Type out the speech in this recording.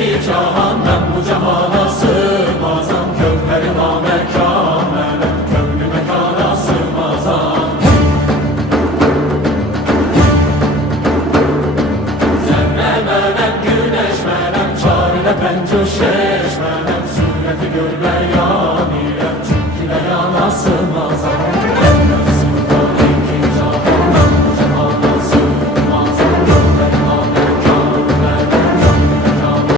iki cahan ben bu cahana sığmazam. Kövheri namekâmele kövlü mekana sığmazam. Zerre menem güneş menem çarine pencuşeş menem sureti görme yanire çünkü yana sığmazam.